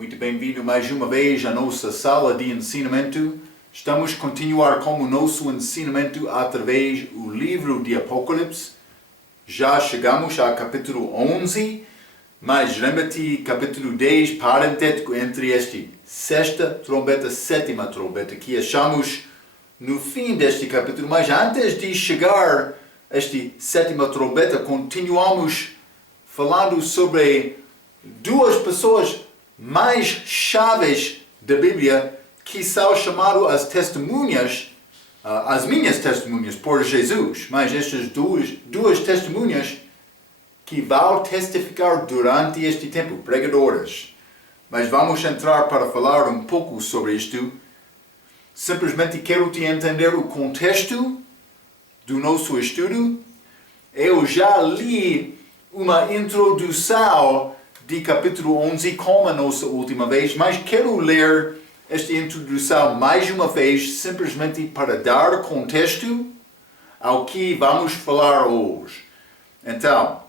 Muito bem-vindo mais uma vez à nossa sala de ensinamento. Estamos a continuar com o nosso ensinamento através do livro de Apocalipse. Já chegamos ao capítulo 11, mas lembra-te, capítulo 10, parentético entre este sexta trombeta e sétima trombeta, que achamos no fim deste capítulo. Mas antes de chegar a esta sétima trombeta, continuamos falando sobre duas pessoas mais chaves da Bíblia, que são chamadas as testemunhas, as minhas testemunhas por Jesus. Mas estas duas testemunhas que vão testificar durante este tempo, pregadoras. Mas vamos entrar para falar um pouco sobre isto. Simplesmente quero te entender o contexto do nosso estudo. Eu já li uma introdução de capítulo 11 como a nossa última vez, mas quero ler esta introdução mais uma vez, simplesmente para dar contexto ao que vamos falar hoje. Então,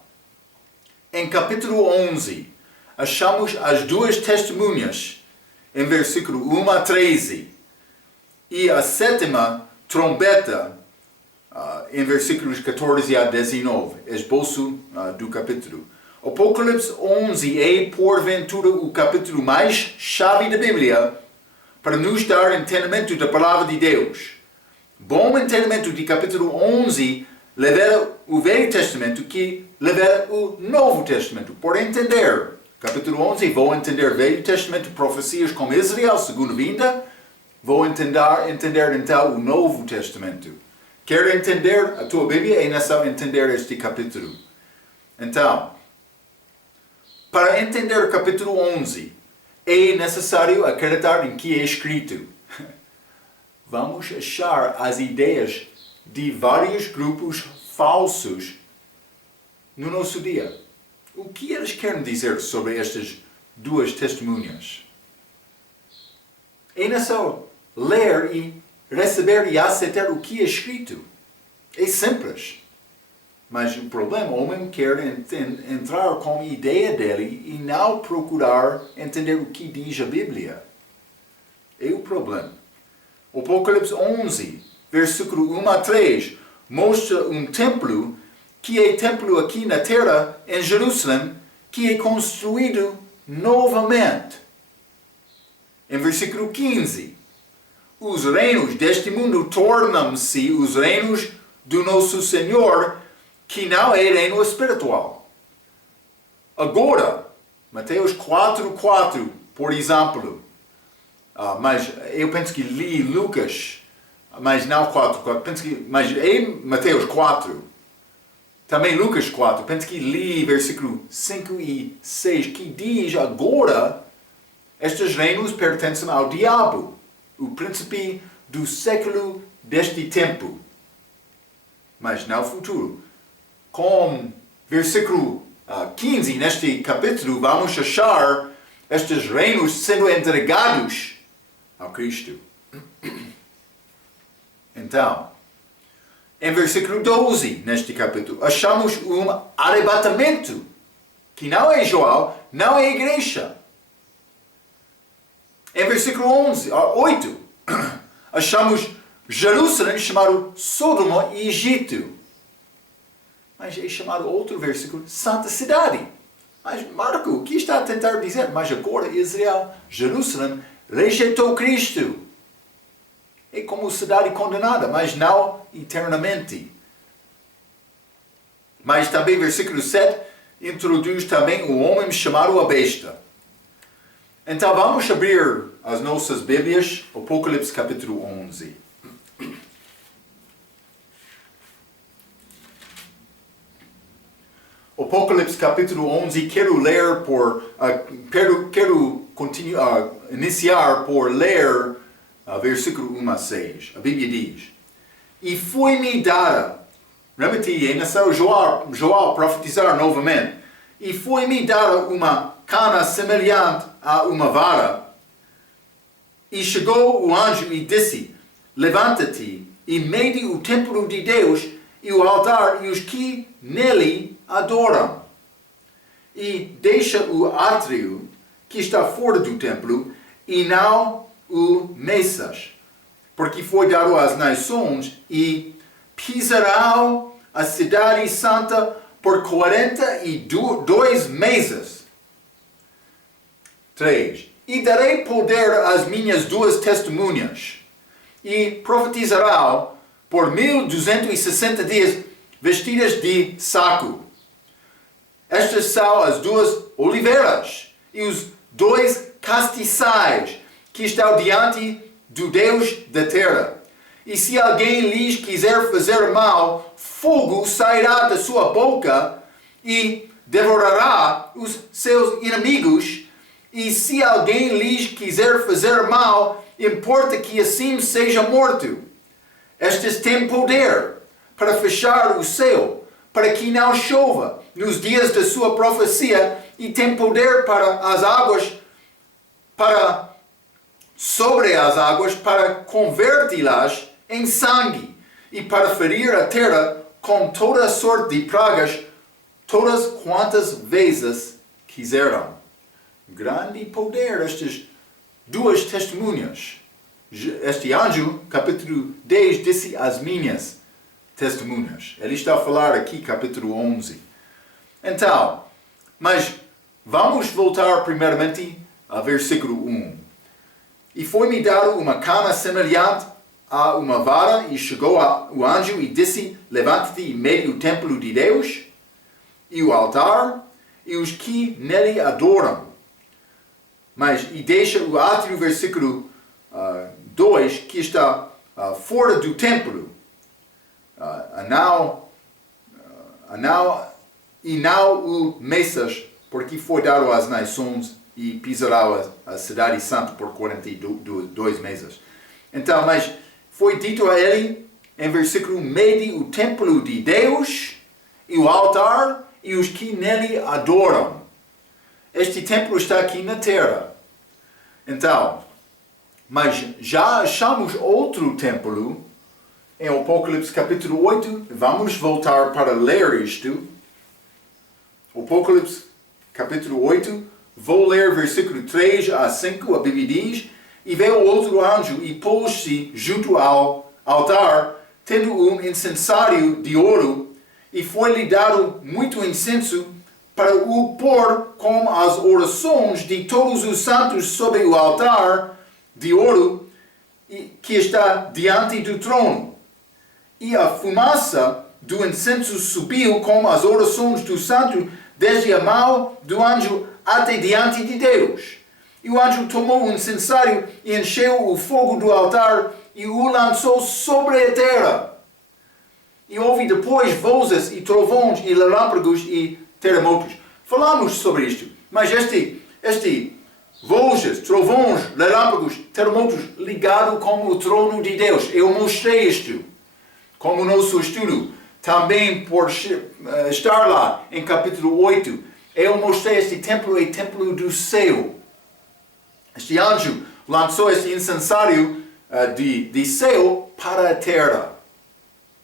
em capítulo 11, achamos as duas testemunhas em versículo 1 a 13 e a sétima trombeta em versículos 14 a 19, esboço do capítulo. Apocalipse 11 é, porventura, o capítulo mais chave da Bíblia para nos dar entendimento da palavra de Deus. Bom entendimento de capítulo 11 revela o Velho Testamento, que revela o Novo Testamento. Por entender capítulo 11, vou entender Velho Testamento, profecias como Israel, segunda vinda. Vou entender então o Novo Testamento. Quer entender a tua Bíblia? É necessário entender este capítulo. Então, para entender o capítulo 11, é necessário acreditar em que é escrito. Vamos achar as ideias de vários grupos falsos no nosso dia. O que eles querem dizer sobre estas duas testemunhas? É necessário ler e receber e aceitar o que é escrito. É simples. Mas o problema, o homem quer entrar com a ideia dele e não procurar entender o que diz a Bíblia. É o problema. O Apocalipse 11, versículo 1 a 3, mostra um templo que é templo aqui na terra, em Jerusalém, que é construído novamente. Em versículo 15, os reinos deste mundo tornam-se os reinos do nosso Senhor, que não é reino espiritual. Agora, Mateus 4:4, por exemplo, mas eu penso que li Lucas, mas não 4:4, mas em Mateus 4, também Lucas 4, penso que li versículo 5 e 6, que diz agora, estes reinos pertencem ao diabo, o príncipe do século deste tempo, mas no futuro. Com versículo 15, neste capítulo, vamos achar estes reinos sendo entregados ao Cristo. Então, em versículo 12, neste capítulo, achamos um arrebatamento, que não é Joel, não é a igreja. Em versículo 8, achamos Jerusalém chamado Sodoma e Egito. Mas é chamado outro versículo, Santa Cidade. Mas Marco, o que está a tentar dizer? Mas agora Israel, Jerusalém, rejeitou Cristo. É como cidade condenada, mas não eternamente. Mas também versículo 7 introduz também o homem chamado a besta. Então vamos abrir as nossas Bíblias, Apocalipse capítulo 11. Apocalipse capítulo 11, quero iniciar por ler versículo 1 a 6. A Bíblia diz: E foi-me dada, lembra-te, é necessário Joel profetizar novamente, e foi-me dada uma cana semelhante a uma vara, e chegou o anjo e disse: Levanta-te e mede o templo de Deus e o altar e os que nele adoram. E deixa o átrio que está fora do templo, e não o Messas, porque foi dado às nações, e pisarão a cidade santa por 42 meses. 3. E darei poder às minhas duas testemunhas, e profetizarão por 1260 dias, vestidas de saco. Estas são as duas oliveiras e os dois castiçais que estão diante do Deus da terra. E se alguém lhes quiser fazer mal, fogo sairá da sua boca e devorará os seus inimigos. E se alguém lhes quiser fazer mal, importa que assim seja morto. Estas têm poder para fechar o céu, para que não chova nos dias da sua profecia, e têm poder para as águas, sobre as águas, para converti-las em sangue, e para ferir a terra com toda sorte de pragas, todas quantas vezes quiseram. Grande poder estas duas testemunhas. Este anjo, capítulo 10, disse as minhas testemunhas. Ele está a falar aqui, capítulo 11. Então, mas vamos voltar primeiramente ao versículo 1. E foi-me dado uma cana semelhante a uma vara, e chegou o anjo e disse: levante-te e mede o templo de Deus, e o altar, e os que nele adoram. E deixa o átrio, versículo 2, que está fora do templo. E não o Messas, porque foi dado às nações, e pisará a cidade santa por 42 meses. Então, mas foi dito a ele, em versículo 1, mede o templo de Deus, e o altar, e os que nele adoram. Este templo está aqui na terra. Então, mas já achamos outro templo em Apocalipse capítulo 8. Vamos voltar para ler isto. Apocalipse capítulo 8. Vou ler versículo 3 a 5. A Bíblia diz: e veio outro anjo e pôs-se junto ao altar, tendo um incensário de ouro, e foi-lhe dado muito incenso para o pôr com as orações de todos os santos sobre o altar de ouro que está diante do trono. E a fumaça do incenso subiu com as orações do santo desde a mão do anjo até diante de Deus. E o anjo tomou o incensário e encheu o fogo do altar e o lançou sobre a terra. E houve depois vozes e trovões e relâmpagos e terremotos. Falamos sobre isto, mas este vozes, trovões, relâmpagos, terremotos ligado com o trono de Deus. Eu mostrei isto como nosso estudo. Também por estar lá em capítulo 8, eu mostrei este templo é templo do céu. Este anjo lançou este incensário de céu para a terra.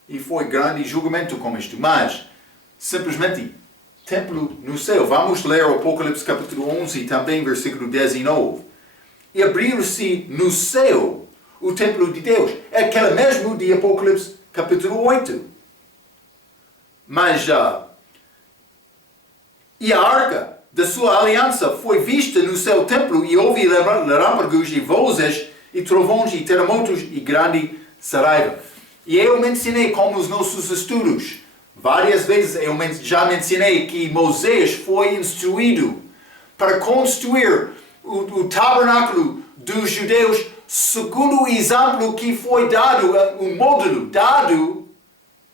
E foi grande julgamento com isto. Mas, simplesmente, templo no céu. Vamos ler o Apocalipse capítulo 11, também versículo 19. E abriu-se no céu o templo de Deus. É aquele mesmo de Apocalipse capítulo 8. Mas, e a arca da sua aliança foi vista no seu templo, e houve relâmpagos e vozes e trovões e terremotos e grande saraiva. E eu mencionei como os nossos estudos. Várias vezes eu já mencionei que Moisés foi instruído para construir o tabernáculo dos judeus segundo o exemplo que foi dado, o modelo dado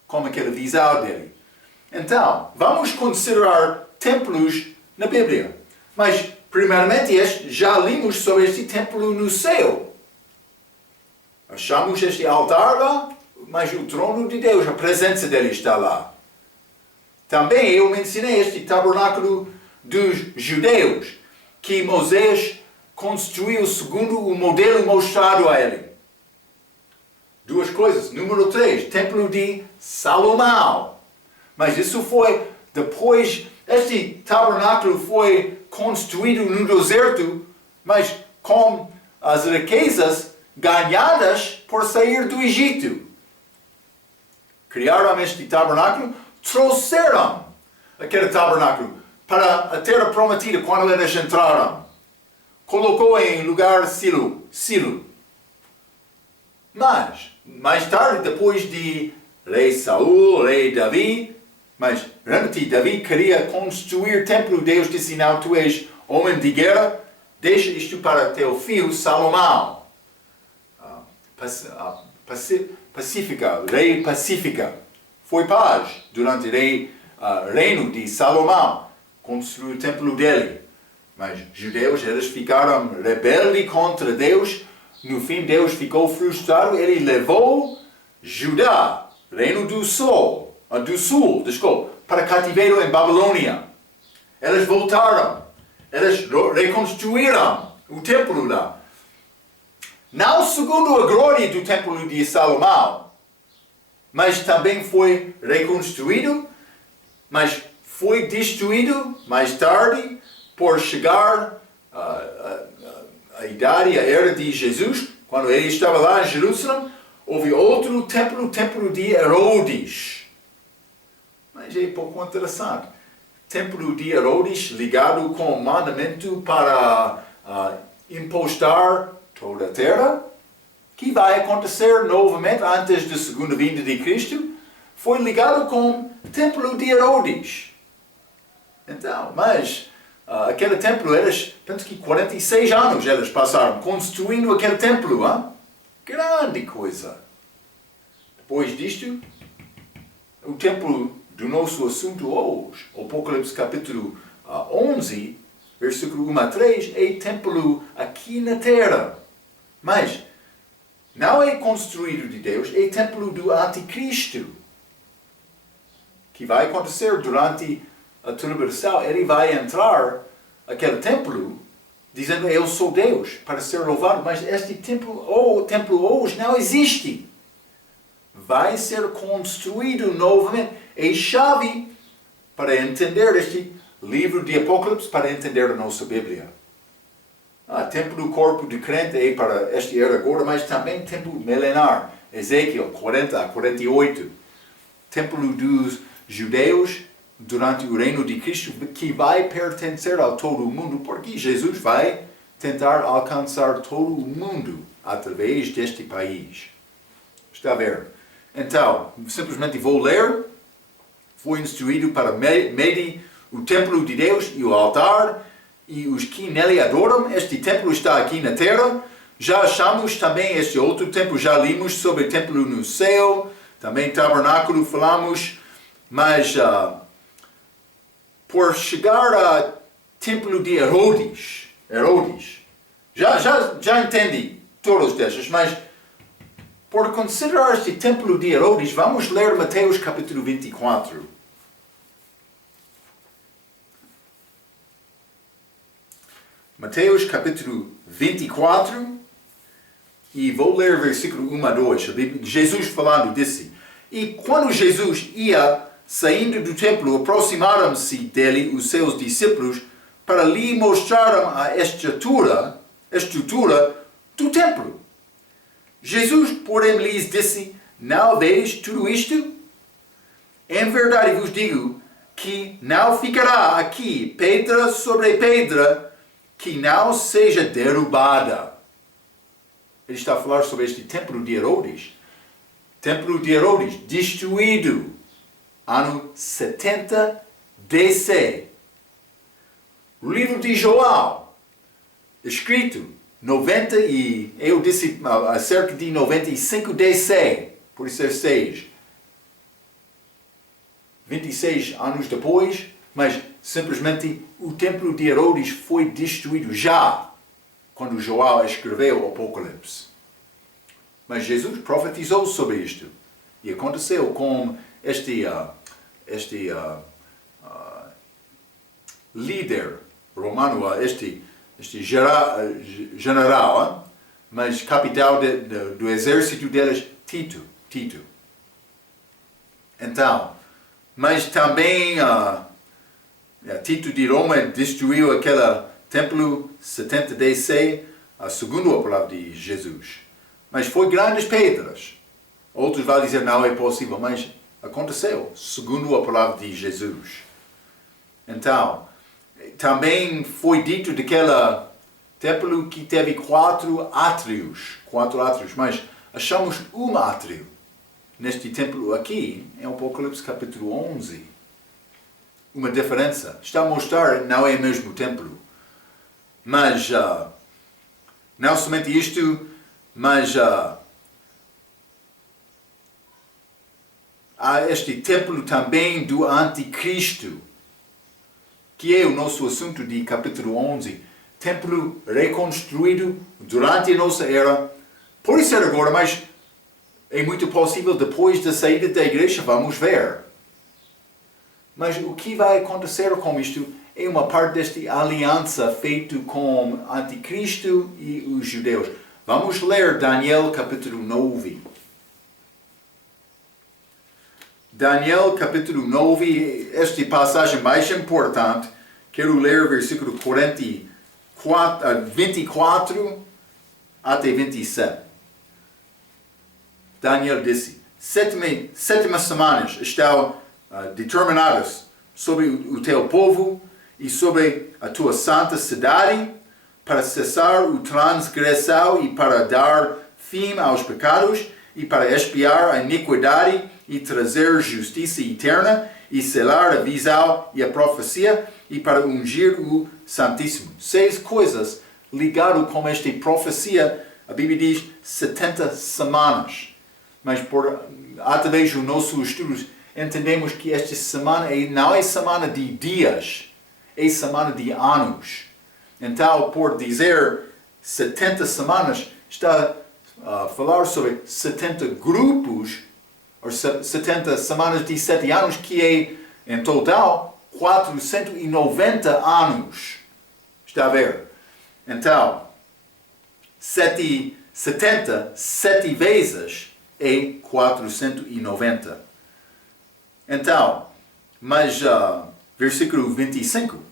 como aquele visão dele. Então, vamos considerar templos na Bíblia. Mas, primeiramente, já lemos sobre este templo no céu. Achamos este altar lá, mas o trono de Deus, a presença dele está lá. Também eu mencionei este tabernáculo dos judeus, que Moisés construiu segundo o modelo mostrado a ele. Duas coisas. Número 3, templo de Salomão. Mas isso foi depois este tabernáculo foi construído no deserto, mas com as riquezas ganhadas por sair do Egito. Criaram este tabernáculo, trouxeram aquele tabernáculo para a terra prometida quando eles entraram. Colocou em lugar Silo. Mas, mais tarde, depois de rei Saul, rei Davi, mas realmente Davi queria construir o templo. Deus disse: não, tu és homem de guerra, deixa isto para teu filho Salomão. Rei pacífica. Foi paz durante o reino de Salomão. Construiu o templo dele. Mas judeus, eles ficaram rebeldes contra Deus. No fim, Deus ficou frustrado. Ele levou Judá, reino do sul, para cativeiro em Babilônia. Eles voltaram. Eles reconstruíram o templo lá. Não segundo a glória do templo de Salomão, mas também foi reconstruído, mas foi destruído mais tarde por chegar a idade, a era de Jesus. Quando ele estava lá em Jerusalém, houve outro templo, o templo de Herodes. Mas é pouco interessante. Templo de Herodes ligado com o mandamento para impostar toda a terra, que vai acontecer novamente antes da segunda vinda de Cristo, foi ligado com o templo de Herodes. Então, mas aquele templo, penso que 46 anos eles passaram construindo aquele templo. Grande coisa. Depois disto, o templo do nosso assunto hoje, Apocalipse capítulo 11, versículo 1 a 3, é templo aqui na terra. Mas não é construído de Deus, é templo do anticristo. Que vai acontecer durante a tribulação. Ele vai entrar aquele templo dizendo: eu sou Deus, para ser louvado. Mas este templo, o templo hoje não existe. Vai ser construído novamente. É chave para entender este livro de Apocalipse, para entender a nossa Bíblia. Templo do corpo do crente é para esta era agora, mas também templo milenar. Ezequiel 40 a 48. Templo dos judeus durante o reino de Cristo, que vai pertencer a todo o mundo, porque Jesus vai tentar alcançar todo o mundo através deste país. Está a ver? Então, simplesmente vou ler. Foi instruído para medir o templo de Deus e o altar, e os que nele adoram. Este templo está aqui na terra. Já achamos também este outro templo, já limos sobre o templo no céu, também tabernáculo falamos, mas por chegar ao templo de Herodes, já entendi todos destes, mas por considerar este templo de Herodes, vamos ler Mateus capítulo 24. Mateus capítulo 24, e vou ler versículo 1 a 2. Jesus falando disse: e quando Jesus ia saindo do templo, aproximaram-se dele os seus discípulos para lhe mostrar a estrutura do templo. Jesus, porém, lhes disse: não veis tudo isto? Em verdade vos digo que não ficará aqui pedra sobre pedra que não seja derrubada. Ele está a falar sobre este templo de Herodes. Templo de Herodes, destruído, ano 70 DC. O livro de João, escrito 90 e eu disse cerca de 95 DC, por isso é 6. 26 anos depois, mas simplesmente o templo de Herodes foi destruído já quando João escreveu o Apocalipse. Mas Jesus profetizou sobre isto. E aconteceu com este líder romano, este general, mas capital do exército deles, Tito. Então, mas também Tito de Roma destruiu aquele templo 70 DC, segundo a palavra de Jesus. Mas foi grandes pedras. Outros vão dizer, não é possível, mas aconteceu, segundo a palavra de Jesus. Então, também foi dito daquele templo que teve 4 átrios, mas achamos um átrio neste templo aqui, em Apocalipse capítulo 11. Uma diferença. Está a mostrar que não é o mesmo templo. Mas, não somente isto, mas há este templo também do Anticristo, que é o nosso assunto de capítulo 11. Templo reconstruído durante a nossa era. Pode ser agora, mas é muito possível depois da saída da igreja, vamos ver. Mas o que vai acontecer com isto é uma parte desta aliança feita com o Anticristo e os judeus. Vamos ler Daniel capítulo 9. Daniel capítulo 9, esta passagem mais importante. Quero ler versículo 24 até 27. Daniel disse, sétimas semanas estão determinadas sobre o teu povo e sobre a tua santa cidade, para cessar o transgressão e para dar fim aos pecados e para expiar a iniquidade e trazer justiça eterna e selar a visão e a profecia e para ungir o Santíssimo. 6 coisas ligadas com esta profecia. A Bíblia diz 70 semanas. Mas através dos nossos estudos entendemos que esta semana não é semana de dias, é semana de anos. Então, por dizer 70 semanas, está a falar sobre 70 grupos, ou 70 semanas de 7 anos, que é, em total, 490 anos. Está a ver? Então, 70, 7 vezes é 490. Então, mas versículo 25.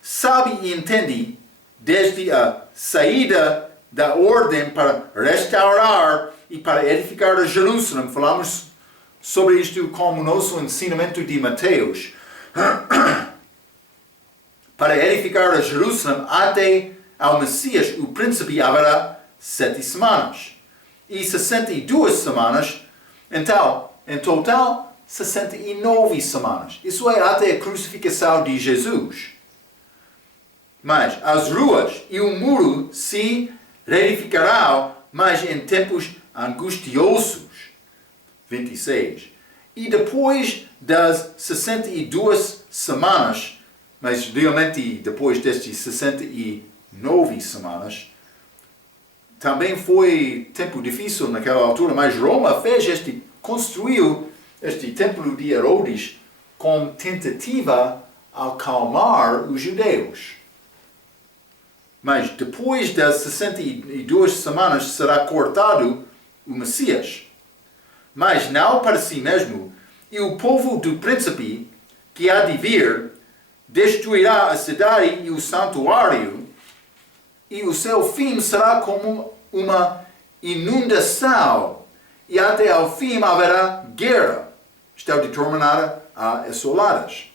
Sabe e entende desde a saída da ordem para restaurar e para edificar a Jerusalém. Falamos sobre isto como nosso ensinamento de Mateus. Para edificar a Jerusalém até ao Messias, o príncipe, haverá 7 semanas. E 62 semanas, então, em total, 69 semanas. Isso é até a crucificação de Jesus. Mas as ruas e o muro se reedificarão, mas em tempos angustiosos. 26. E depois das 62 semanas, mas realmente depois destas 69 semanas, também foi tempo difícil naquela altura, mas Roma construiu este templo de Herodes com tentativa de acalmar os judeus. Mas depois das 62 semanas será cortado o Messias. Mas não para si mesmo, e o povo do príncipe que há de vir destruirá a cidade e o santuário, e o seu fim será como uma inundação, e até ao fim haverá guerra. Está determinada a assoladas.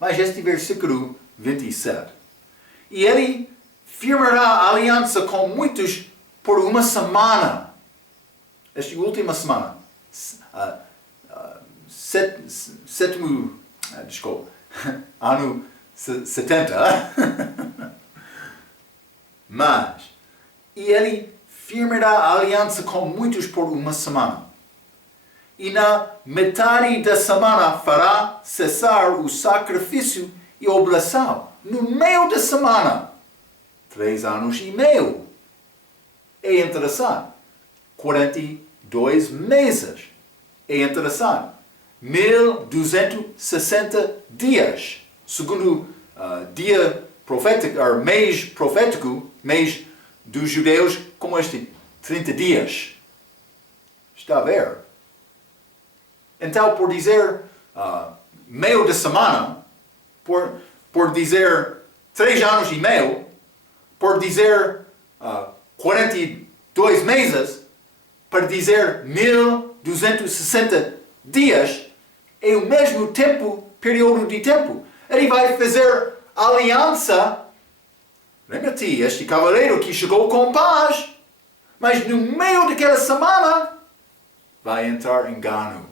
Mas este versículo 27. E ele firmará a aliança com muitos por uma semana. Esta última semana. Ano 70. Mas, e ele firmará a aliança com muitos por uma semana. E na metade da semana fará cessar o sacrifício e oblação. No meio da semana. 3 anos e meio. É interessante. 42 meses. É interessante. 1260 dias. Segundo dia profético, ou mês profético, mês dos judeus, como este, 30 dias. Está a ver? Então, por dizer meio da semana, por dizer 3 anos e meio, por dizer 42 meses, para dizer 1260 dias, é o mesmo período de tempo. Ele vai fazer aliança. Lembra-te, este cavaleiro que chegou com paz, mas no meio daquela semana vai entrar engano.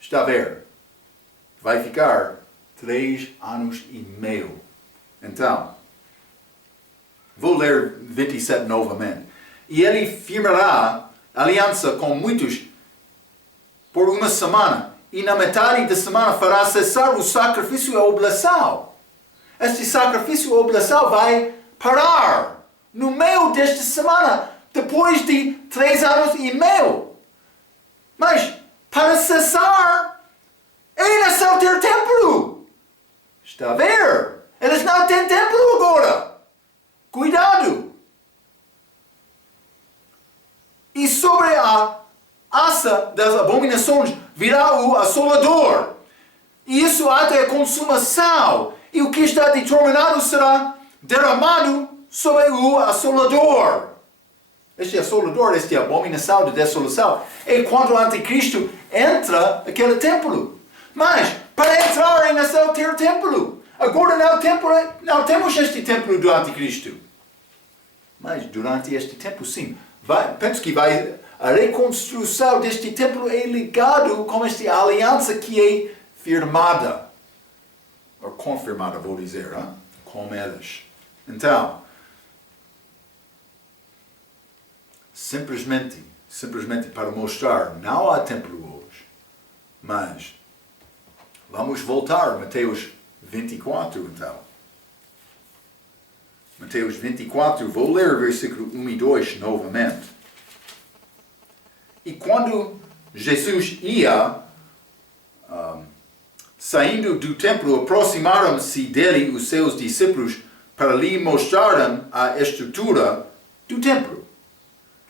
Está a ver? Vai ficar 3 anos e meio. Então, vou ler 27 novamente. E ele firmará aliança com muitos por uma semana. E na metade da semana fará cessar o sacrifício e a oblação. Este sacrifício e a oblação vai parar no meio desta semana, depois de 3 anos e meio. Mas, para cessar, eles não têm templo. Está a ver? Eles não têm templo agora. Cuidado. E sobre a aça das abominações virá o assolador. E isso até a consumação. E o que está determinado será derramado sobre o assolador. Este assolador, esta abominação de desolação, é quando o anticristo entra naquele templo. Mas, para entrar em não ter templo. Agora não temos este templo do anticristo. Mas durante este tempo, sim. Penso que a reconstrução deste templo é ligado com esta aliança que é firmada. Ou confirmada, vou dizer, com eles. Então, simplesmente para mostrar, não há templo hoje. Mas, vamos voltar a Mateus 24, então. Mateus 24, vou ler o versículo 1 e 2 novamente. E quando Jesus ia saindo do templo, aproximaram-se dele os seus discípulos para lhe mostrarem a estrutura do templo.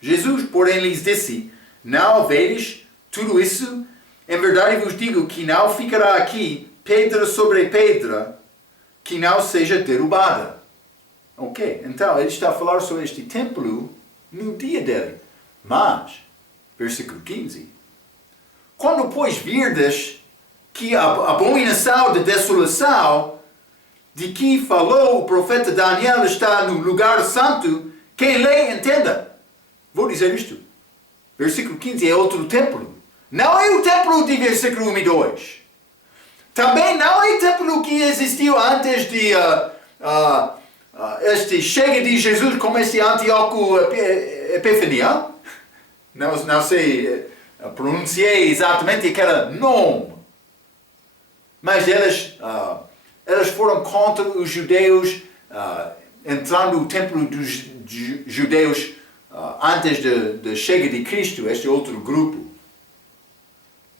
Jesus, porém, lhes disse: Não vedes tudo isso? Em verdade vos digo que não ficará aqui pedra sobre pedra que não seja derrubada. Ok, então ele está a falar sobre este templo no dia dele. Mas, versículo 15. Quando, pois, virdes que a abominação da desolação de que falou o profeta Daniel está no lugar santo, quem lê entenda. Vou dizer isto. Versículo 15 é outro templo. Não é o templo de versículo 1 e 2. Também não é o templo que existiu antes de este chega de Jesus como este Antíoco Epifania. Não sei, pronunciei exatamente aquele nome. Mas eles foram contra os judeus, entrando no templo dos judeus antes da chega de Cristo, este outro grupo.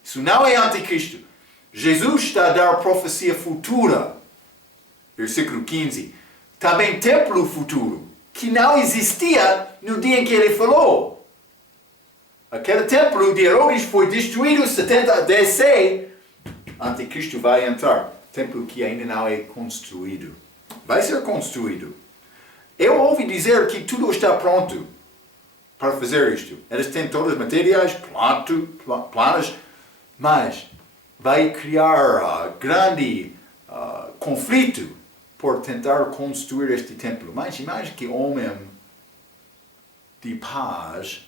Isso não é anticristo. Jesus está a dar profecia futura. Versículo 15. Também templo futuro, que não existia no dia em que ele falou. Aquele templo de Herodes foi destruído 70 DC. Anticristo vai entrar. Templo que ainda não é construído. Vai ser construído. Eu ouvi dizer que tudo está pronto para fazer isto. Eles têm todos os materiais, planos, mas vai criar grande conflito por tentar construir este templo. Mas imagine que homem de paz,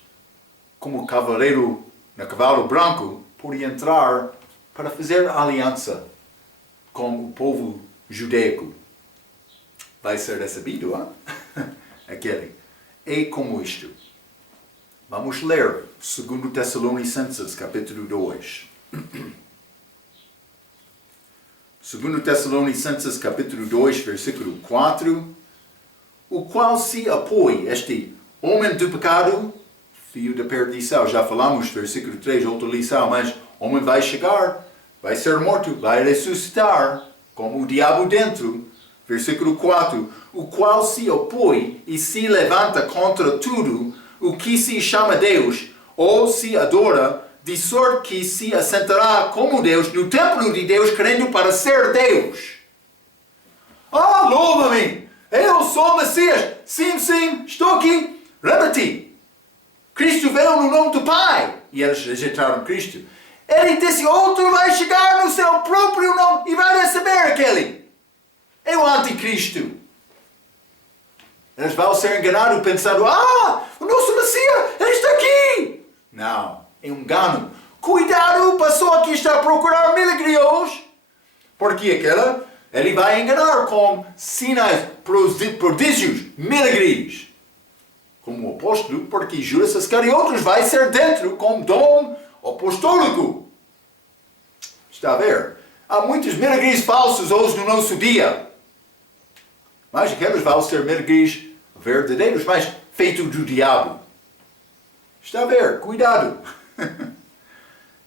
como cavaleiro no cavalo branco, pode entrar para fazer aliança com o povo judaico. Vai ser recebido, aquele. É como isto. Vamos ler 2 Tessalonicenses, capítulo 2. 2 Tessalonicenses, capítulo 2, versículo 4. O qual se apoia, este homem do pecado, filho da perdição. Já falamos, versículo 3, outra lição, mas o homem vai chegar, vai ser morto, vai ressuscitar, como o diabo dentro. Versículo 4. O qual se opõe e se levanta contra tudo o que se chama Deus, ou se adora de sorte que se assentará como Deus no templo de Deus, querendo para ser Deus. Ah, louva-me! Eu sou o Messias! Sim, sim, estou aqui! Lembra-te! Cristo veio no nome do Pai! E eles rejeitaram Cristo. Ele disse, outro vai chegar no seu próprio nome e vai receber aquele. É o anticristo. Eles vão ser enganados pensando, o nosso Messias, ele está aqui. Não, é um engano. Cuidado, pessoa que está a procurar milagres. Porque ele vai enganar com sinais, prodígios, milagres. Como o apóstolo, porque Judas Iscariotes vai ser dentro com dom apostólico. Está a ver? Há muitos milagres falsos hoje no nosso dia. Mas aqueles vão ser milagres verdadeiros, mas feitos do diabo. Está a ver? Cuidado.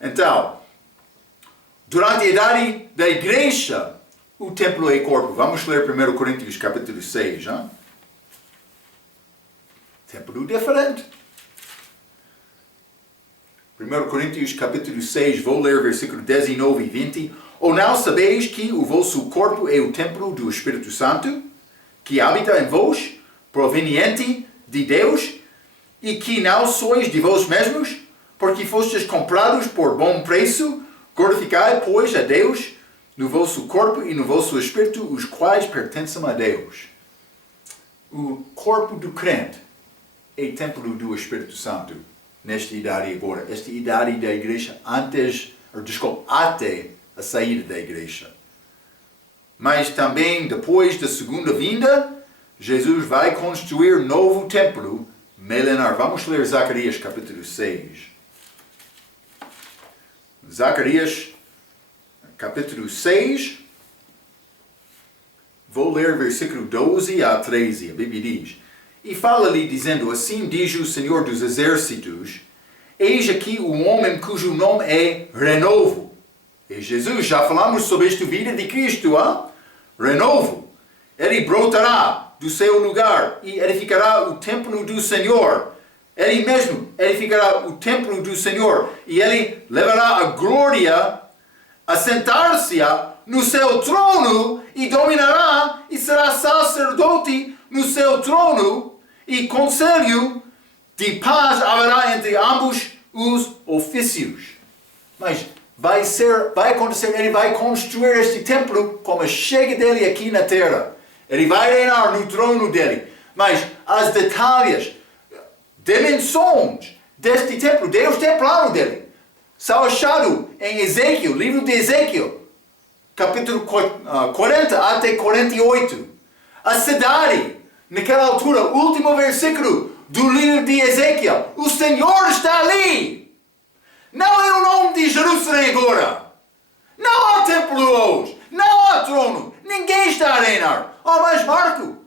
Então, durante a idade da igreja, o templo é corpo. Vamos ler 1 Coríntios capítulo 6. Hein? Templo diferente. 1 Coríntios capítulo 6, vou ler versículo 19 e 20. Ou não sabeis que o vosso corpo é o templo do Espírito Santo, que habita em vós, proveniente de Deus, e que não sois de vós mesmos, porque fostes comprados por bom preço? Glorificai, pois, a Deus no vosso corpo e no vosso espírito, os quais pertencem a Deus. O corpo do crente é templo do Espírito Santo, nesta idade agora. Esta idade da igreja até a saída da igreja. Mas também depois da segunda vinda, Jesus vai construir novo templo milenar. Vamos ler Zacarias capítulo 6. Zacarias capítulo 6. Vou ler versículo 12 a 13. A Bíblia diz: E fala-lhe dizendo, assim diz o Senhor dos Exércitos, eis aqui um homem cujo nome é Renovo. E Jesus, já falamos sobre esta vida de Cristo, Renovo. Ele brotará do seu lugar e edificará o templo do Senhor. Ele mesmo edificará o templo do Senhor. E ele levará a glória a sentar-se no seu trono e dominará e será sacerdote no seu trono, e conselho de paz haverá entre ambos os ofícios. Mas vai acontecer, ele vai construir este templo como a chega dele aqui na terra. Ele vai reinar no trono dele. Mas as detalhes, dimensões deste templo, Deus tem plano dele. São achados em Ezequiel, livro de Ezequiel, capítulo 40 até 48. A cidade, naquela altura, último versículo do livro de Ezequiel, o Senhor está ali. Não é o nome de Jerusalém agora. Não há templo hoje. Não há trono. Ninguém está a reinar. Mas Marco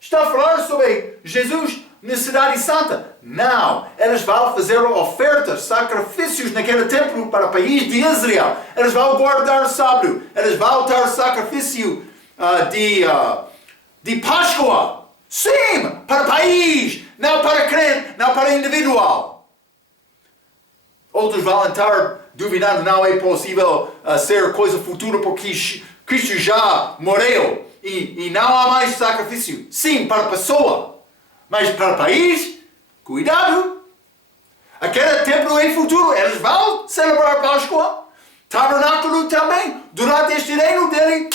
está a falar sobre Jesus na cidade santa. Não. Eles vão fazer ofertas, sacrifícios naquele templo para o país de Israel. Eles vão guardar o sábado. Eles vão ter sacrifício de Páscoa. Sim, para o país. Não para crente, não para individual. Outros vão estar duvidando, não é possível ser coisa futura porque Cristo já morreu e não há mais sacrifício. Sim, para a pessoa, mas para o país, cuidado. Aquele templo é futuro, eles vão celebrar Páscoa, tabernáculo também, durante este reino dele.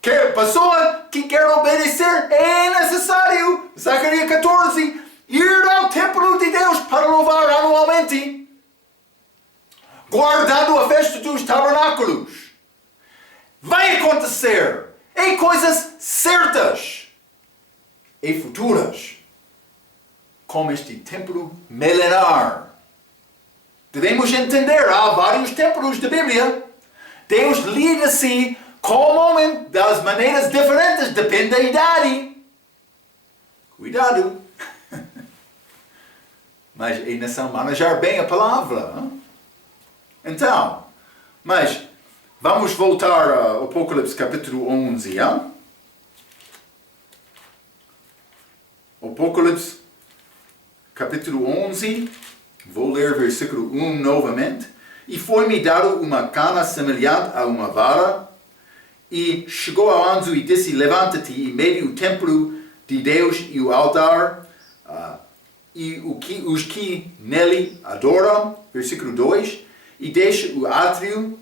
Que a pessoa que quer obedecer é necessário, Zacarias 14, ir ao templo de Deus para louvar anualmente. Guardando a festa dos tabernáculos. Vai acontecer. Em coisas certas. E futuras. Como este templo milenar. Devemos entender, há vários templos da Bíblia. Deus lida-se com o homem das maneiras diferentes. Depende da idade. Cuidado. Mas é necessário manejar bem a palavra. Então, mas vamos voltar ao Apocalipse capítulo 11, Apocalipse capítulo 11, Vou ler versículo 1 novamente. E foi-me dado uma cana semelhante a uma vara, e chegou ao anjo e disse, levanta-te e mede o templo de Deus e o altar, e os que nele adoram, versículo 2, e deixa o átrio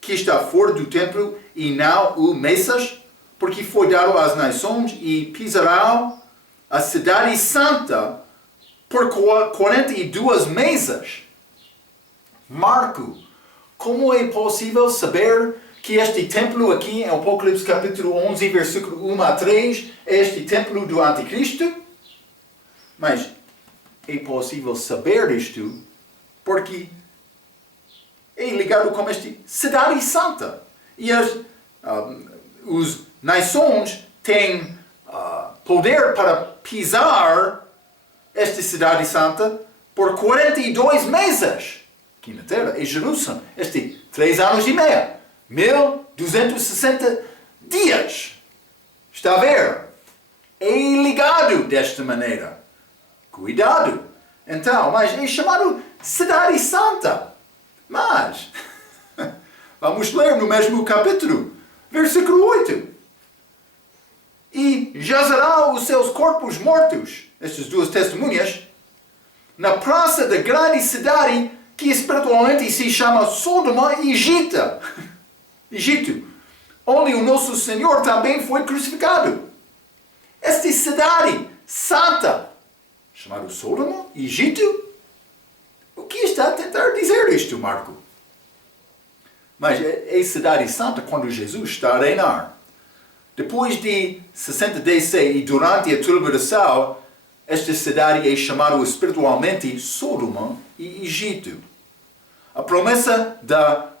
que está fora do templo, e não o messas, porque foi dado às nações, e pisarão a cidade santa por 42 mesas. Marco, como é possível saber que este templo aqui em Apocalipse capítulo 11, versículo 1 a 3, é este templo do Anticristo? Mas é possível saber isto porque é ligado com esta cidade santa. E os nações têm poder para pisar esta cidade santa por 42 meses. Aqui na terra, em Jerusalém, 3 anos e meio, 1260 dias. Está a ver? É ligado desta maneira. Cuidado. Então, mas é chamado Cidade Santa. Mas, vamos ler no mesmo capítulo, versículo 8. E jazerão os seus corpos mortos, estas duas testemunhas, na praça da grande cidade, que espiritualmente se chama Sodoma e Egito, onde o nosso Senhor também foi crucificado. Esta cidade santa, chamada Sodoma e Egito, o que está a tentar dizer isto, Marco? Mas é cidade santa quando Jesus está a reinar. Depois de 60 DC e durante a tribulação, esta cidade é chamada espiritualmente Sodoma e Egito. A promessa da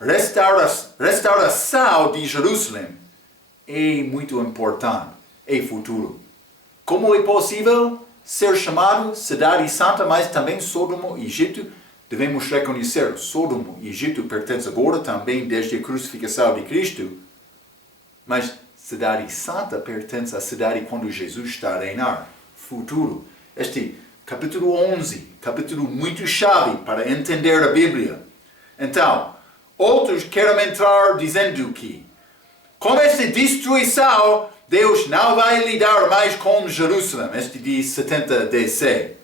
restauração de Jerusalém é muito importante, é futuro. Como é possível ser chamado Cidade Santa, mas também Sodoma e Egito? Devemos reconhecer, Sodoma e Egito pertencem agora também desde a crucificação de Cristo, mas Cidade Santa pertence à cidade quando Jesus está a reinar, futuro. Este capítulo 11, capítulo muito chave para entender a Bíblia. Então, outros querem entrar dizendo que, com esta destruição, Deus não vai lidar mais com Jerusalém, este de 70 DC.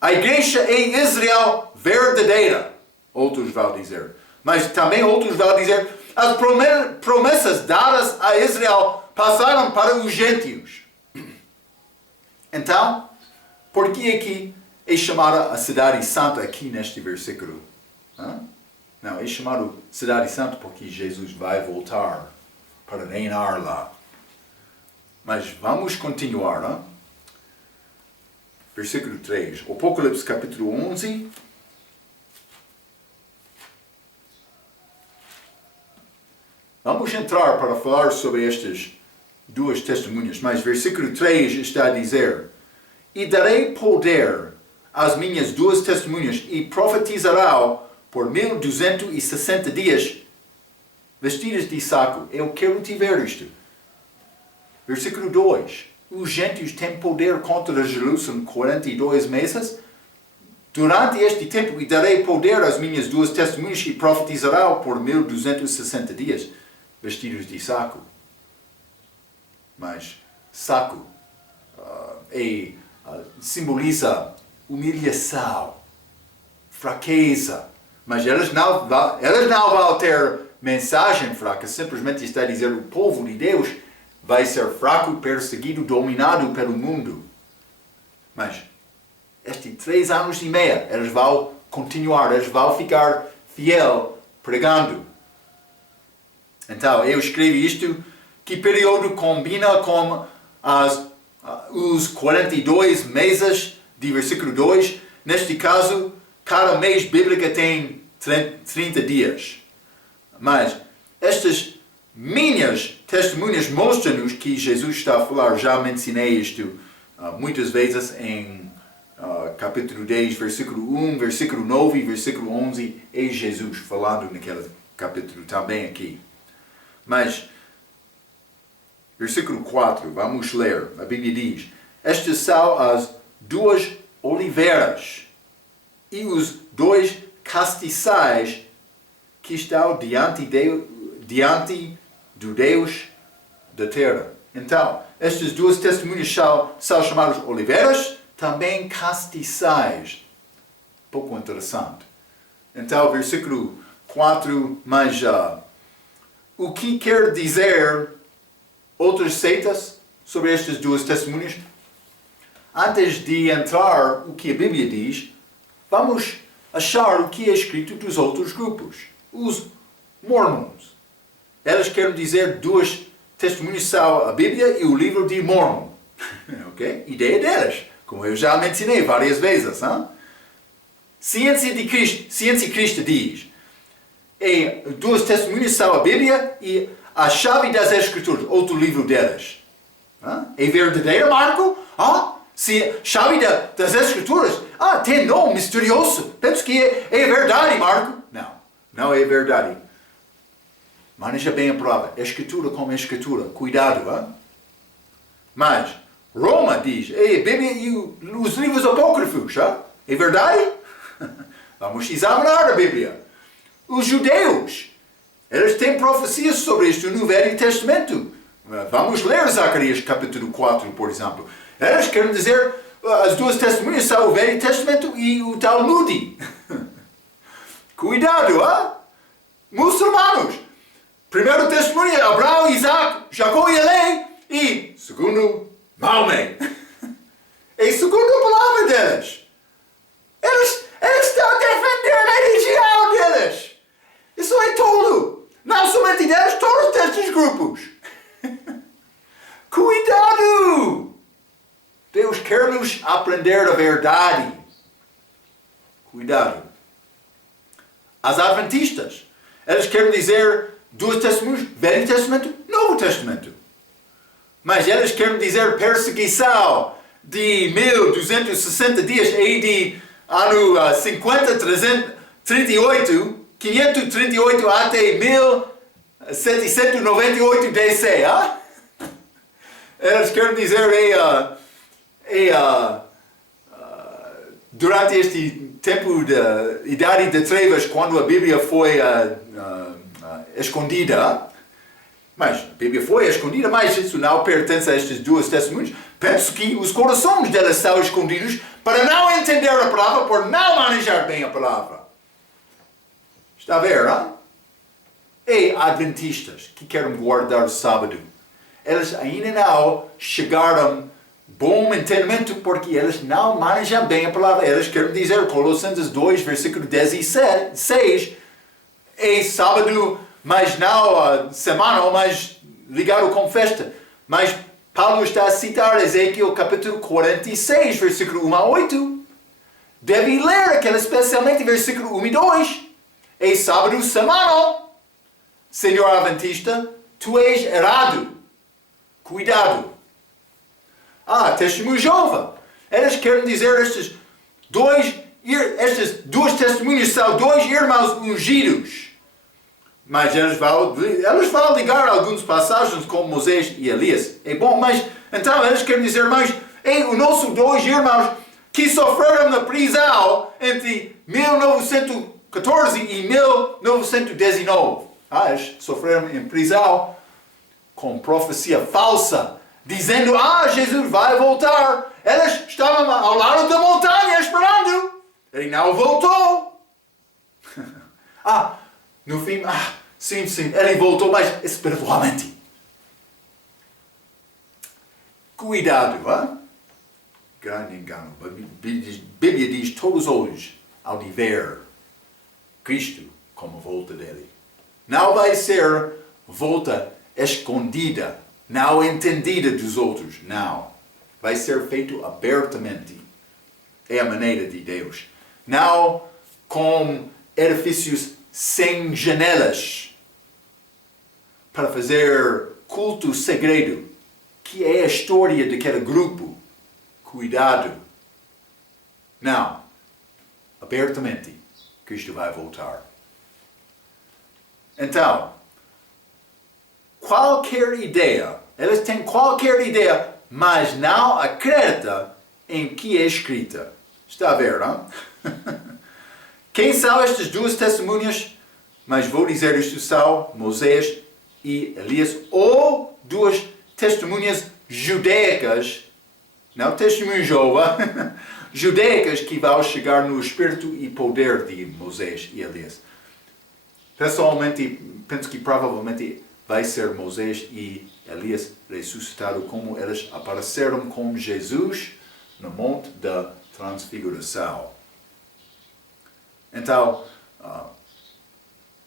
A igreja em Israel verdadeira, outros vão dizer. Mas também outros vão dizer, as promessas dadas a Israel passaram para os gentios. Então, por que aqui é chamada a cidade santa aqui neste versículo? Não, é chamado cidade santa porque Jesus vai voltar para reinar lá. Mas vamos continuar. Versículo 3. Apocalipse capítulo 11. Vamos entrar para falar sobre estas duas testemunhas. Mas versículo 3 está a dizer: E darei poder às minhas duas testemunhas e profetizarão por 1260 dias vestidas de saco. Eu quero te ver isto. Versículo 2. Os gentios têm poder contra Jerusalém 42 meses. Durante este tempo, e darei poder às minhas duas testemunhas e profetizarão por 1260 dias vestidos de saco. Mas saco simboliza humilhação, fraqueza. Mas elas não vão ter mensagem fraca, simplesmente está a dizer o povo de Deus vai ser fraco, perseguido, dominado pelo mundo. Mas estes 3 anos e meio, eles vão continuar, eles vão ficar fiel pregando. Então, eu escrevi isto, que período combina com os 42 meses de versículo 2. Neste caso, cada mês bíblico tem 30 dias. Mas estas minhas testemunhas mostram-nos que Jesus está a falar. Já mencionei isto muitas vezes em capítulo 10, versículo 1, versículo 9 e versículo 11. É Jesus falando naquele capítulo também aqui. Mas, versículo 4, vamos ler. A Bíblia diz: Estas são as duas oliveiras. e os dois castiçais que estão diante do Deus da terra. Então, estas duas testemunhas são chamadas oliveiras, também castiçais. Pouco interessante. Então, versículo 4, mas o que quer dizer outras seitas sobre estas duas testemunhas? Antes de entrar o que a Bíblia diz, vamos achar o que é escrito dos outros grupos, os Mormons. Elas querem dizer duas testemunhas são a Bíblia e o livro de Mormon. Ok? Ideia delas, como eu já mencionei várias vezes. Hein? Ciência Cristo diz, duas testemunhas são a Bíblia e a chave das Escrituras, outro livro delas. É verdadeiro, Marco? Chave das Escrituras? Tem nome misterioso. Penso que é verdade, Marco. Não é verdade. Maneja bem a palavra. Escritura como escritura. Cuidado. Mas Roma diz, a Bíblia e os livros apócrifos. É verdade? Vamos examinar a Bíblia. Os judeus, eles têm profecias sobre isto no Velho Testamento. Vamos ler Zacarias capítulo 4, por exemplo. Eles querem dizer, as duas testemunhas são o Velho Testamento e o Talmud. Cuidado, muçulmanos. Primeiro testemunho é Abraão, Isaac, Jacó e Elé. E segundo, Maomé. É a segunda palavra deles. Eles estão a defender a religião deles. Isso é tolo. Não somente deles, todos estes grupos. Cuidado! Deus quer nos aprender a verdade. Cuidado. As adventistas, eles querem dizer duas testemunhas, Velho Testamento, Novo Testamento. Mas eles querem dizer perseguição de 1260 dias e de ano 538 até 1798 DC. Eles querem dizer durante este tempo da Idade das Trevas, quando a Bíblia foi escondida, mas a Bíblia foi escondida, mas isso não pertence a estas duas testemunhas. Penso que os corações delas são escondidos para não entender a palavra, por não manejar bem a palavra. Está a ver, E adventistas que querem guardar o sábado, eles ainda não chegaram bom entendimento porque eles não manejam bem a palavra. Eles querem dizer, Colossenses 2, versículo 16, é sábado, mas não semana, mas ligado com festa. Mas Paulo está a citar Ezequiel capítulo 46, versículo 1 a 8. Deve ler aquele especialmente versículo 1 e 2. É sábado, semana. Senhor Adventista, tu és errado. Cuidado. Testemunho de Jeová. Eles querem dizer estas duas testemunhas são dois irmãos ungidos. Mas eles vão ligar algumas passagens como Moisés e Elias. É bom, mas então eles querem dizer mais, os nossos dois irmãos que sofreram na prisão entre 1914 e 1919. Eles sofreram em prisão com profecia falsa, dizendo, Jesus vai voltar. Eles estavam ao lado da montanha esperando. Ele não voltou. No fim, sim, ele voltou, mas espiritualmente. Cuidado, grande engano. A Bíblia diz, todos os olhos hão de ver Cristo como volta dele. Não vai ser volta escondida, não entendida dos outros, não. Vai ser feito abertamente. É a maneira de Deus. Não com edifícios sem janelas para fazer culto segredo, que é a história daquele grupo. Cuidado. Não. Abertamente, Cristo vai voltar. Então, eles têm qualquer ideia, mas não acreditam em que é escrita. Está a ver, não? Quem são estas duas testemunhas? Mas vou dizer isto: são Moisés e Elias, ou duas testemunhas judaicas, não testemunhas de Jeová, judaicas, que vão chegar no espírito e poder de Moisés e Elias. Pessoalmente, penso que provavelmente vai ser Moisés e Elias ressuscitados, como eles apareceram com Jesus no Monte da Transfiguração. Então,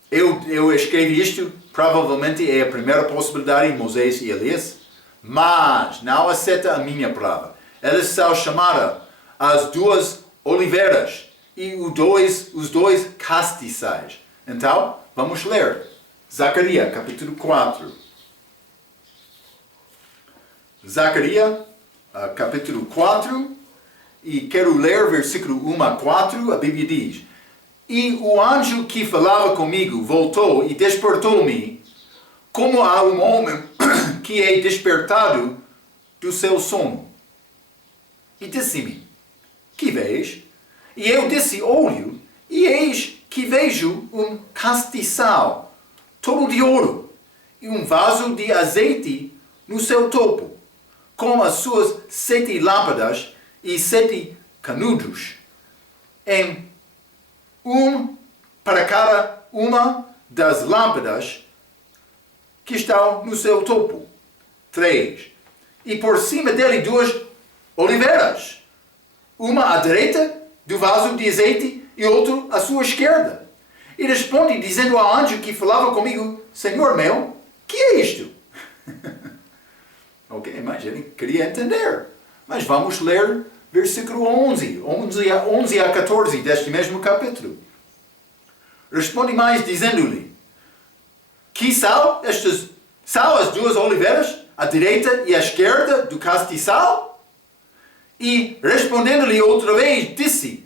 eu escrevi isto, provavelmente é a primeira possibilidade, Moisés e Elias, mas não aceita a minha palavra. Eles são chamadas as duas oliveiras e os dois castiçais. Então, vamos ler Zacarias, capítulo 4. Zacarias, capítulo 4, e quero ler versículo 1 a 4, a Bíblia diz: E o anjo que falava comigo voltou e despertou-me, como a um homem que é despertado do seu sono. E disse-me: Que vês? E eu disse: Olho, e eis que vejo um castiçal, todo de ouro, e um vaso de azeite no seu topo, com as suas 7 lâmpadas e 7 canudos, para cada uma das lâmpadas que estão no seu topo. 3. E por cima dele 2 oliveiras, uma à direita do vaso de azeite e outra à sua esquerda. E responde, dizendo ao anjo que falava comigo: Senhor meu, que é isto? Ok, mas ele queria entender. Mas vamos ler versículo 11 a 14 deste mesmo capítulo. Responde mais, dizendo-lhe: Que são as 2 oliveiras, à direita e à esquerda do castiçal? E respondendo-lhe outra vez, disse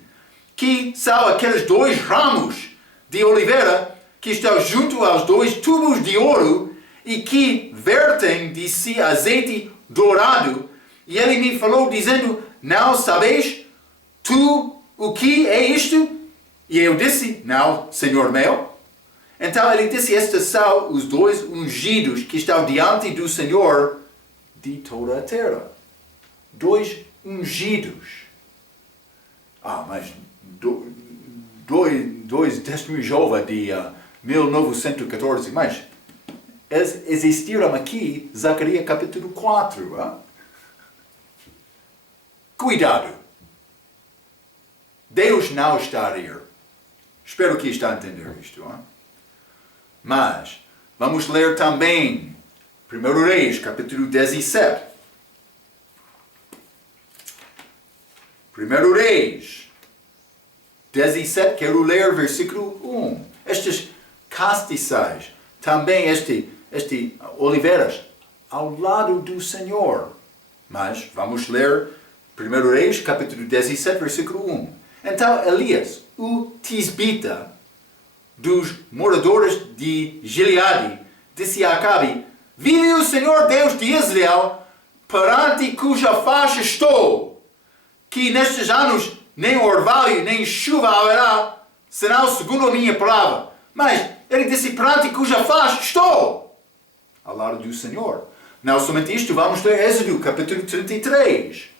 que são aqueles 2 ramos de oliveira que estão junto aos 2 tubos de ouro e que vertem de si azeite dourado. E ele me falou, dizendo: Não sabes tu o que é isto? E eu disse: Não, Senhor meu. Então ele disse: Estes são os 2 ungidos que estão diante do Senhor de toda a terra. 2 ungidos. Mas dois testemunhos de Jeová de 1914. Mas existiram aqui, Zacarias capítulo 4. Cuidado. Deus não está a ir. Espero que está a entender isto. Mas, vamos ler também 1 Reis, capítulo 17. 1 Reis 17, quero ler versículo 1. Estes castiçais, também este oliveiras, ao lado do Senhor. Mas, vamos ler 1 Reis, capítulo 17, versículo 1. Então Elias, o tisbita, dos moradores de Gileade, disse a Acabe: Vive o Senhor Deus de Israel, perante cuja face estou, que nestes anos nem orvalho nem chuva haverá, senão segundo a minha palavra. Mas ele disse: perante cuja face estou, ao lado do Senhor. Não somente isto, vamos ler Êxodo, capítulo 33.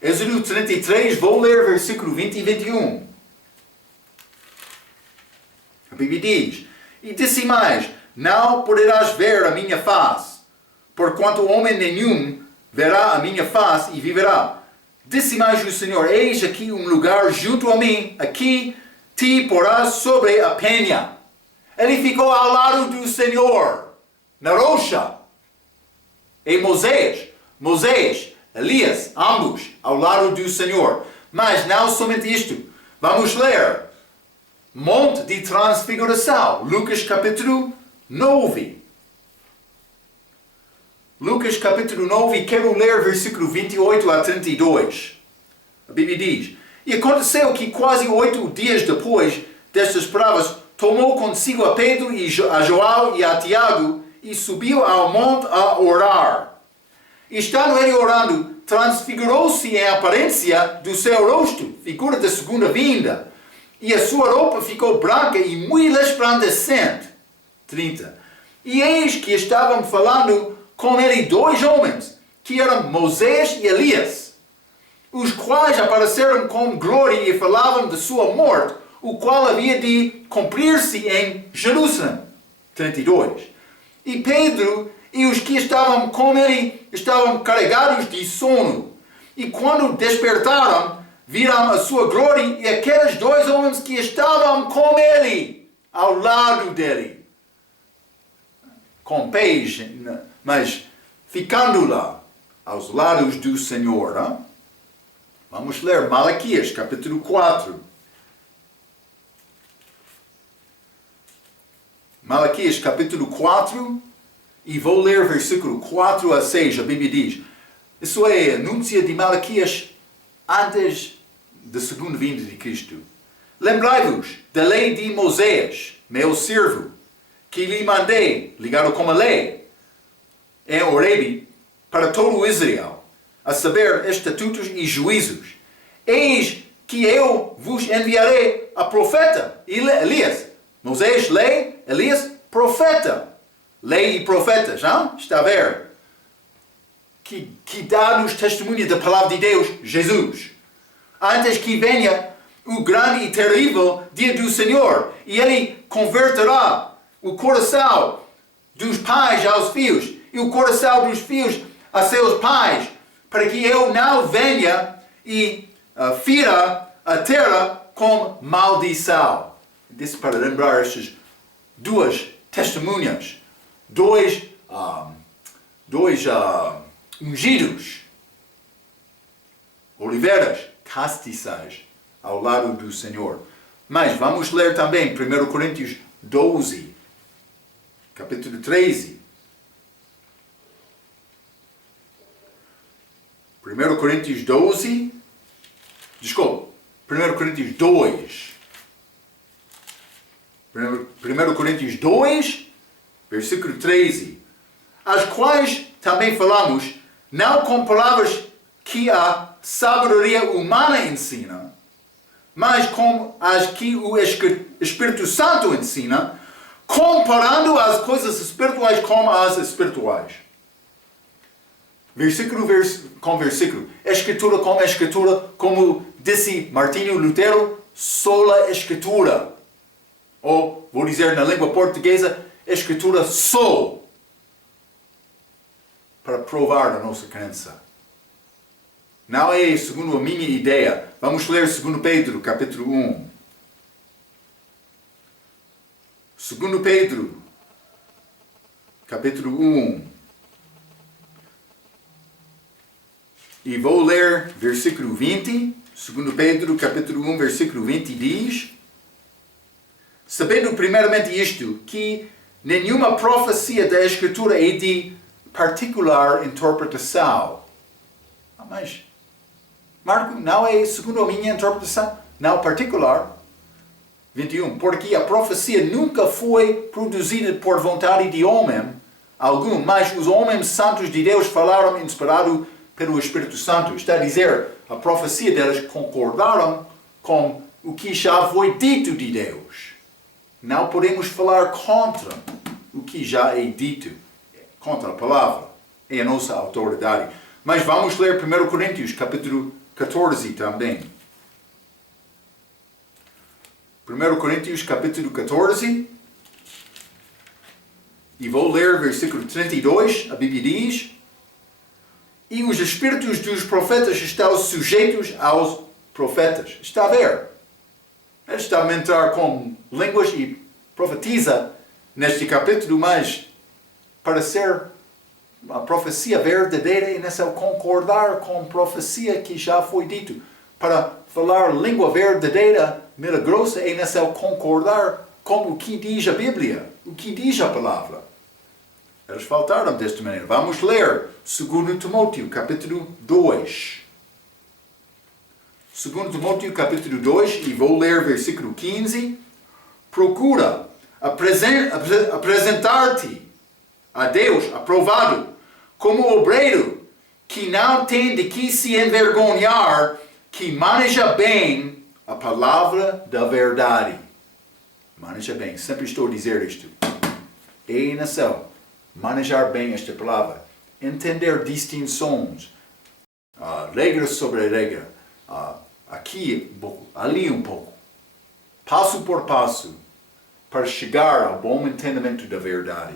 Êxodo 33, vou ler versículo 20 e 21. A Bíblia diz: E disse mais: Não poderás ver a minha face, porquanto homem nenhum verá a minha face e viverá. Disse mais o Senhor: Eis aqui um lugar junto a mim, aqui te porás sobre a penha. Ele ficou ao lado do Senhor, na rocha. E Moisés, Elias, ambos ao lado do Senhor. Mas não somente isto. Vamos ler Monte de Transfiguração, Lucas capítulo 9. Lucas capítulo 9, quero ler versículo 28 a 32. A Bíblia diz: E aconteceu que quase 8 dias depois destas provas, tomou consigo a Pedro e a João e a Tiago e subiu ao monte a orar. E estando ele orando, transfigurou-se em aparência do seu rosto, figura da segunda vinda. e a sua roupa ficou branca e muito resplandecente. 30. E eis que estavam falando com ele dois homens, que eram Moisés e Elias, os quais apareceram com glória e falavam de sua morte, o qual havia de cumprir-se em Jerusalém. 32. E Pedro e os que estavam com ele estavam carregados de sono. E quando despertaram, viram a sua glória e aqueles dois homens que estavam com ele, ao lado dele. Com pés, mas ficando lá, aos lados do Senhor. Hein? Vamos ler Malaquias, capítulo 4. Malaquias, capítulo 4, e vou ler versículo 4 a 6, a Bíblia diz. Isso é anúncio de Malaquias antes da segunda vinda de Cristo. Lembrai-vos da lei de Moisés, meu servo, que lhe mandei, ligado com a lei, em Horebe, para todo o Israel, a saber, estatutos e juízos. Eis que eu vos enviarei a profeta, Elias. Moisés, lei, Elias, profeta. Lei e profeta, já? Está a ver? Que dá-nos testemunho da palavra de Deus, Jesus. Antes que venha o grande e terrível dia do Senhor, e ele converterá o coração dos pais aos filhos, e o coração dos filhos a seus pais, para que eu não venha e fira a terra com maldição. Disse para lembrar estas duas testemunhas, dois ungidos, oliveiras castiças ao lado do Senhor. Mas vamos ler também 1 Coríntios 12, capítulo 13. 1 Coríntios 12, desculpa, 1 Coríntios 2. 1 Coríntios 2, versículo 13. As quais também falamos, não com palavras que a sabedoria humana ensina, mas com as que o Espírito Santo ensina, comparando as coisas espirituais com as espirituais. Versículo com versículo, escritura com escritura, como disse Martinho Lutero, sola escritura. Ou, vou dizer na língua portuguesa, escritura só, para provar a nossa crença. Não é segundo a minha ideia. Vamos ler 2 Pedro, capítulo 1. 2 Pedro, capítulo 1. E vou ler versículo 20. 2 Pedro, capítulo 1, versículo 20 diz: sabendo primeiramente isto, que nenhuma profecia da Escritura é de particular interpretação. Mas, Marco, não é segundo a minha interpretação, não particular. 21. Porque a profecia nunca foi produzida por vontade de homem algum, mas os homens santos de Deus falaram inspirado pelo Espírito Santo. Está a dizer, a profecia deles concordaram com o que já foi dito de Deus. Não podemos falar contra o que já é dito, contra a palavra, é a nossa autoridade. Mas vamos ler 1 Coríntios, capítulo 14 também. 1 Coríntios, capítulo 14. E vou ler versículo 32, a Bíblia diz: e os espíritos dos profetas estão sujeitos aos profetas. Está a ver? Ele está a entrar com línguas e profetiza neste capítulo, mas para ser a profecia verdadeira é necessário concordar com a profecia que já foi dito. Para falar língua verdadeira, milagrosa, é necessário concordar com o que diz a Bíblia, o que diz a palavra. Eles faltaram desta maneira. Vamos ler 2 Timóteo, capítulo 2. 2 Timóteo, capítulo 2, e vou ler versículo 15. Procura apresentar-te a Deus aprovado, como obreiro que não tem de que se envergonhar, que maneja bem a palavra da verdade. Maneja bem, sempre estou a dizer isto. E na céu, manejar bem esta palavra. Entender distinções. Regra sobre regra. Aqui um pouco, ali um pouco. Passo por passo. Para chegar ao bom entendimento da verdade.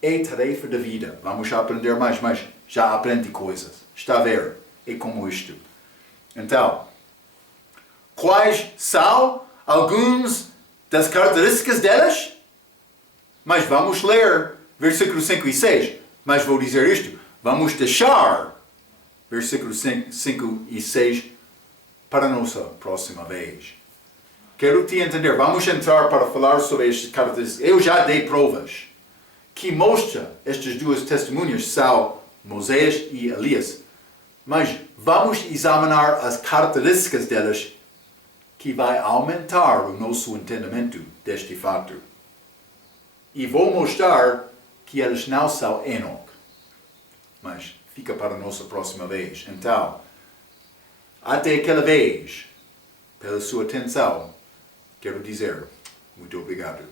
É tarefa da vida. Vamos aprender mais, mas já aprendi coisas. Está a ver? É como isto. Então, quais são algumas das características delas? Mas vamos ler versículos 5 e 6. Mas vou dizer isto. Vamos deixar versículos 5 e 6 para a nossa próxima vez. Quero te entender. Vamos entrar para falar sobre estas características. Eu já dei provas que mostra estas duas testemunhas são Moisés e Elias. Mas vamos examinar as características delas que vai aumentar o nosso entendimento deste fato. E vou mostrar que eles não são Enoque. Mas fica para a nossa próxima vez. Então, até aquela vez, pela sua atenção, quero dizer muito obrigado.